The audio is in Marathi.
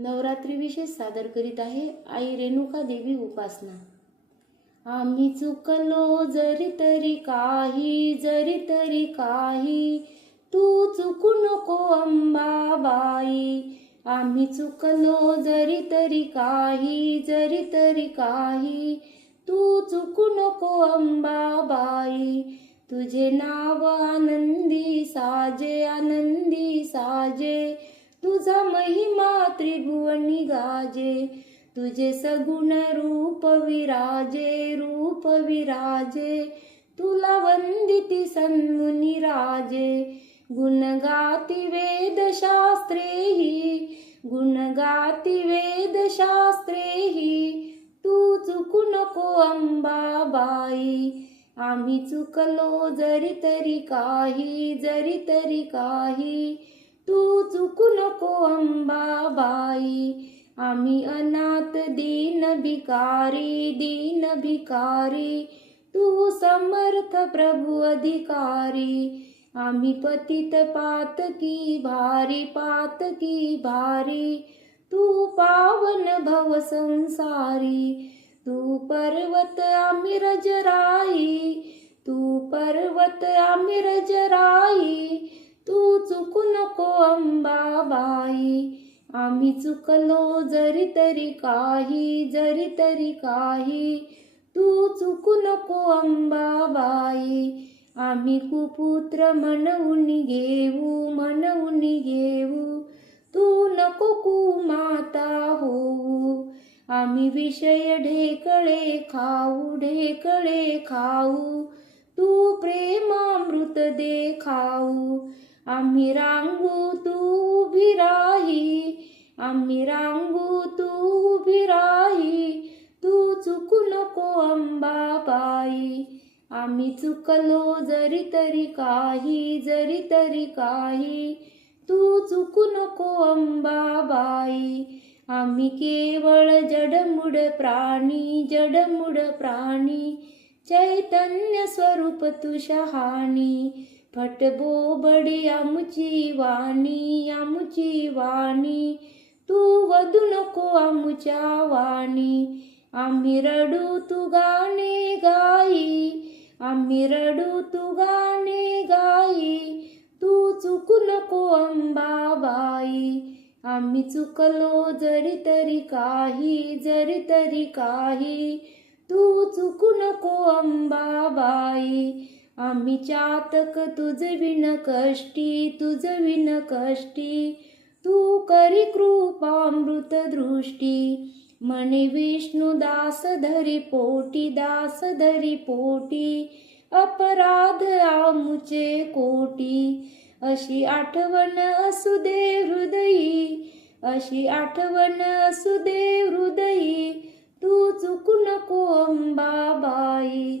नवरात्री विशेष सादर करीत आहे आई रेणुका देवी उपासना. आम्ही चुकलो जरी तरी काही जरी तरी काही. तू चुकू नको अंबाबाई. आम्ही चुकलो जरी तरी काही जरी तरी काही. तू चुकू नको अंबाबाई. तुझे नाव आनंदी साजे आनंदी साजे. तुझा महिमा त्रिभुवनी गाजे तुझे सगुण रूप विराजे रूप विराजे तुला वंदिती सन्मुनी राजे. गुण गाती वेद शास्त्रेही गुण गाती वेद शास्त्रेही तू चुकू नको अंबाबाई. आम्ही चुकलो जरी तरी काही जरी तरी काही. तू चुकू नको अंबाबाई. आम्ही अनाथ दीन भिकारी दीन भिकारी. तू समर्थ प्रभू अधिकारी. आम्ही पतित पातकी भारी पात की भारी. तू पावन भव संसारी. तू पर्वत आम्ही रजराई. तू पर्वत आम्ही रजराई. चुकू नको अंबाबाई. आम्ही चुकलो जरी तरी काही जरी तरी काही. तू चुकू नको अंबाबाई. आम्ही कुपुत्र म्हणून घेऊ म्हणून घेऊ. तू नको कुमाता होऊ. आम्ही विषय ढेकळे खाऊ ढेकळे खाऊ. तू प्रेमामृत दे खाऊ आम्ही रांगू तू उभी राही आम्ही रांगू तू उभी राही तू चुकू नको अंबाबाई आम्ही चुकलो जरी तरी काही जरी तरी काही तू चुकू नको अंबाबाई आम्ही केवळ जडमुड प्राणी जडमुड प्राणी चैतन्य स्वरूप तू शहाणी. फटबोबडी आमची वाणी आमची वाणी तू वधू नको आमच्या वाणी आम्ही रडू तू गाणे गाई आम्ही रडू तू गाणे गाई तू चुकू नको अंबाबाई आम्ही चुकलो जरी तरी काही जरी तरी काही तू चुकू नको अंबाबाई आम्ही चातक तुझ विन कष्टी तुझ विन कष्टी. तू करी कृपामृत दृष्टी. म्हणे विष्णू दास धरी पोटी दास धरी पोटी. अपराध आमुचे कोटी. अशी आठवण असू दे हृदयी अशी आठवण असू दे हृदयी. तू चुकू नको अंबाबाई.